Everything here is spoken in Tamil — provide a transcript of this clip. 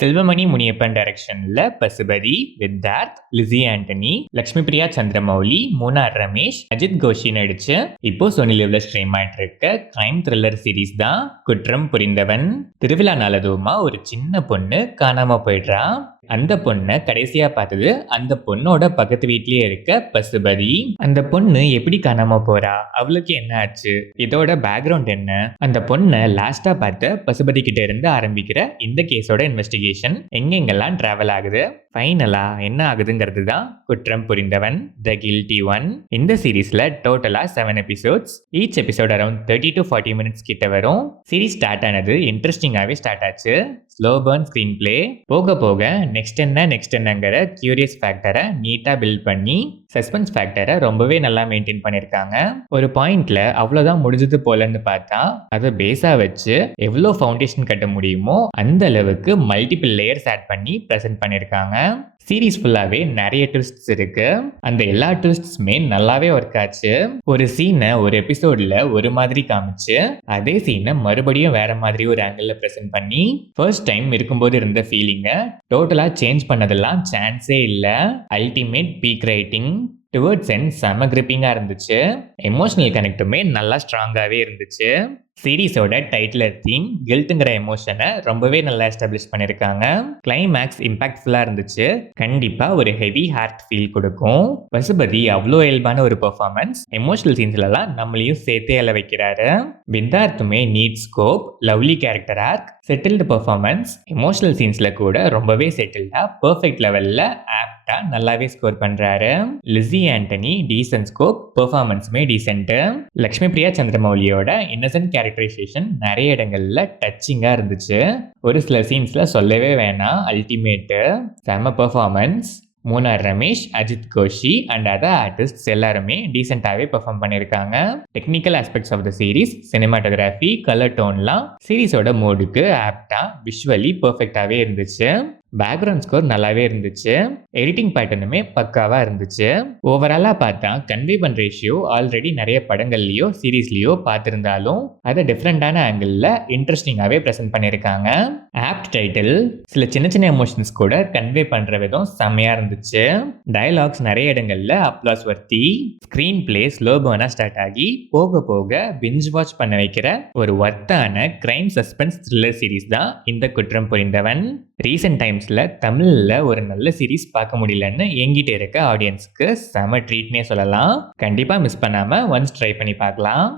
செல்வமணி முனியப்பன் டைரக்ஷன்ல பசுபதி, வித்தார்த், லிஸி ஆண்டனி, லட்சுமி பிரியா சந்திரமௌலி, மூனார் ரமேஷ், அஜித் கோஷி நடிச்சு இப்போ சோனி லிவ்ல ஸ்ட்ரீம் ஆயிட்டு இருக்க கிரைம் த்ரில்லர் சீரீஸ் தான் குற்றம் புரிந்தவன். திருவிழா நாளதுமா ஒரு சின்ன பொண்ணு காணாம போயிடுறா. அந்த பொண்ணை கடைசியா பார்த்தது அந்த பொண்ணோட பக்கத்து வீட்லயே இருக்க பசுபதி. அந்த பொண்ணு எப்படி காணாம போறா, அவளுக்கு என்ன ஆச்சு, இதோட பேக்ரவுண்ட் என்ன, அந்த பொண்ணை லாஸ்டா பார்த்த பசுபதி கிட்ட இருந்து ஆரம்பிக்கிற இந்த கேஸோட இன்வெஸ்டிகேஷன் எங்கெங்கெல்லாம் டிராவல் ஆகுது, ஃபைனலா என்ன ஆகுதுங்கிறது தான் குற்றம் புரிந்தவன் த கில்ட்டி ஒன். இந்த சீரீஸ்ல டோட்டலா 7 episodes. Each episode around 30 to 40 minutes கிட்ட வரும். சீரீஸ் ஸ்டார்ட் ஆனது இன்ட்ரெஸ்டிங்காவே ஸ்டார்ட் ஆச்சு. ஸ்லோ பர்ன் ஸ்கிரீன் பிளே, போக போக நெக்ஸ்ட் என்னங்கிற கியூரியஸ் ஃபேக்டரை நீட்டா பில்ட் பண்ணி சஸ்பென்ஸ் ஃபேக்டரை ரொம்பவே நல்லா மெயின்டைன் பண்ணியிருக்காங்க. ஒரு பாயிண்ட்ல அவ்வளோதான் முடிஞ்சது போலன்னு பார்த்தா அதை பேஸா வச்சு எவ்வளோ ஃபவுண்டேஷன் கட்ட முடியுமோ அந்த அளவுக்கு மல்டிபிள் லேயர்ஸ் ஆட் பண்ணி ப்ரெசென்ட் பண்ணியிருக்காங்க. சீரீஸ் ஃபுல்லாவே நிறைய ட்விஸ்ட்ஸ் இருக்கு. அந்த எல்லா ட்விஸ்ட்ஸுமே நல்லாவே ஒர்க் ஆச்சு. ஒரு சீனை ஒரு எபிசோட்ல ஒரு மாதிரி காமிச்சு அதே சீனை மறுபடியும் வேற மாதிரி ஒரு ஆங்கிள் ப்ரெசென்ட் பண்ணி ஃபர்ஸ்ட் டைம் இருக்கும்போது இருந்த ஃபீலிங்கை டோட்டலா சேஞ்ச் பண்ணதெல்லாம் சான்ஸே இல்லை. Ultimate peak writing. Towards end செம கிரிப்பிங்காக இருந்துச்சு. எமோஷனல் கனெக்டுமே நல்லா ஸ்ட்ராங்காகவே இருந்துச்சு. சீரீஸோட டைட்டிலர் தீம் கில்ட்டுங்கிற எமோஷனை ரொம்பவே நல்லா எஸ்டாப்ளிஷ் பண்ணியிருக்காங்க. கிளைமேக்ஸ் இம்பாக்ட்ஃபுல்லாக இருந்துச்சு. கண்டிப்பாக ஒரு ஹெவி ஹார்ட் ஃபீல் கொடுக்கும். பசுபதி அவ்வளோ இயல்பான ஒரு பெர்ஃபார்மன்ஸ். எமோஷனல் சீன்ஸ்லலாம் நம்மளையும் சேர்த்தே அல வைக்கிறாரு. வித்தார்த்துமே neat scope, lovely character arc, settled performance. Emotional சீன்ஸில் கூட ரொம்பவே செட்டில்டாக பர்ஃபெக்ட் லெவலில் ஆப்டா நல்லாவே ஸ்கோர் பண்ணுறாரு. லிஸி ஆண்டனி டீசன்ட் ஸ்கோப், பெர்ஃபார்மன்ஸுமே டீசென்ட்டு. லட்சுமி பிரியா சந்திரமௌலியோட இன்னசென்ட் கேரக்டரைசேஷன் நிறைய இடங்கள்ல டச்சிங்காக இருந்துச்சு. ஒரு சில சீன்ஸ்ல சொல்லவே வேணாம், அல்டிமேட்டு. செம performance. Munnar Ramesh, Ajith Koshy and other artists எல்லாருமே டீசெண்டாகவே பெர்ஃபார்ம் பண்ணியிருக்காங்க. Technical aspects of the series, cinematography, colour டோன்லாம் சீரீஸோட மோடுக்கு ஆப்டா விஷுவலி பர்ஃபெக்டாகவே இருந்துச்சு. பேக்ரவுண்ட் ஸ்கோர் நல்லாவே இருந்துச்சு. எடிட்டிங் பேட்டர்னுமே பக்காவாக இருந்துச்சு. ஓவராலாக பார்த்தா கன்வே ரேஷியோ ஆல்ரெடி நிறைய படங்கள்லையோ சீரீஸ்லையோ பார்த்துருந்தாலும் அதை டிஃப்ரெண்டான ஆங்கிளில் இன்ட்ரெஸ்டிங்காகவே ப்ரெசென்ட் பண்ணியிருக்காங்க. ஆப்ட் டைட்டில், சில சின்ன சின்ன எமோஷன்ஸ் கூட கன்வே பண்ணுற விதம் செம்மையாக இருந்துச்சு. டயலாக்ஸ் நிறைய இடங்களில் அப்ளாஸ் வர்த்தி. ஸ்க்ரீன் பிளே ஸ்லோ பர்னாக ஸ்டார்ட் ஆகி போக போக பிஞ்ச் வாட்ச் பண்ண வைக்கிற ஒரு ஒர்த்தான கிரைம் சஸ்பென்ஸ் த்ரில்லர் சீரீஸ் தான் இந்த குற்றம் புரிந்தவன். ரீசெண்ட் டைம்ஸில் தமிழில் ஒரு நல்ல சீரீஸ் பார்க்க முடியலன்னு எங்கிட்ட இருக்க ஆடியன்ஸ்க்கு செம ட்ரீட்னே சொல்லலாம். கண்டிப்பாக மிஸ் பண்ணாமல் ஒன்ஸ் ட்ரை பண்ணி பார்க்கலாம்.